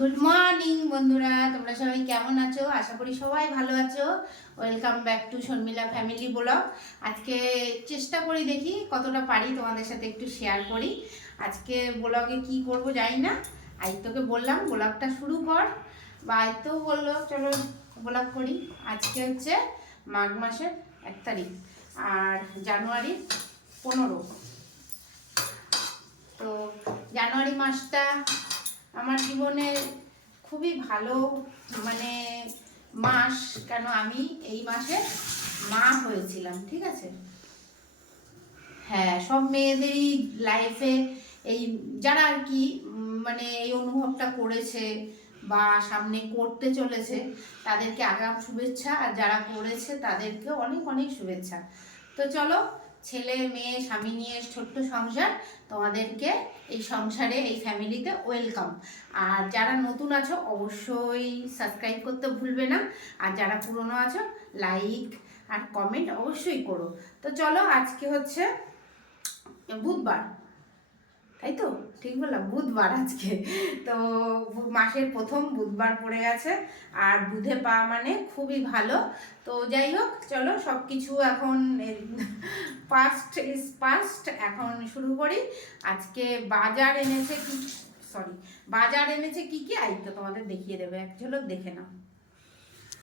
Good morning বন্ধুরা। তোমরা সবাই কেমন আছো? আশা করি সবাই ভালো আছো। Welcome back to Sharmila family blog আজকে চেষ্টা করি দেখি কতটা পারি তোমাদের সাথে একটু শেয়ার করি। আজকে ব্লগে কি করব জানি না। আইতোকে বললাম ব্লগটা শুরু কর। বা আইতো বলল, চলো ব্লগ করি। আজকে হচ্ছে মাঘ মাসের এক তারিখ, আর জানুয়ারি পনেরো। তো জানুয়ারি মাসটা আমার জীবনের খুবই ভালো মানে মাস কেন আমি এই মাসে মা হয়েছিলাম, ঠিক আছে? হ্যাঁ সব মেয়েদেরই লাইফে এই যারা আর কি মানে এই অনুভবটা করেছে বা সামনে করতে চলেছে, তাদেরকে আগাম শুভেচ্ছা, আর যারা করেছে তাদেরকে অনেক অনেক শুভেচ্ছা। তো চলো ছেলে, মেয়ে, স্বামী নিয়ে ছোট্ট সংসার, তোমাদেরকে এই সংসারে, এই ফ্যামিলিতে ওয়েলকাম। আর যারা নতুন আছো, অবশ্যই সাবস্ক্রাইব করতে ভুলবে না। আর যারা পুরনো আছো, লাইক আর কমেন্ট অবশ্যই করো। তো চলো, আজকে হচ্ছে বুধবার। তাই তো? ঠিক বললাম, বুধবার আজকে। তো মাসের প্রথম বুধবার পড়ে গেছে, আর বুধে পা মানে খুবই ভালো। তো যাই হোক, চলো সব কিছু এখন পাস্ট ইজ পাস্ট এখন শুরু করি। আজকে বাজার এনেছে কি সরি বাজার এনেছে কি কি? আই তো তোমাদের দেখিয়ে দেবে এক ঝলক দেখে নাও।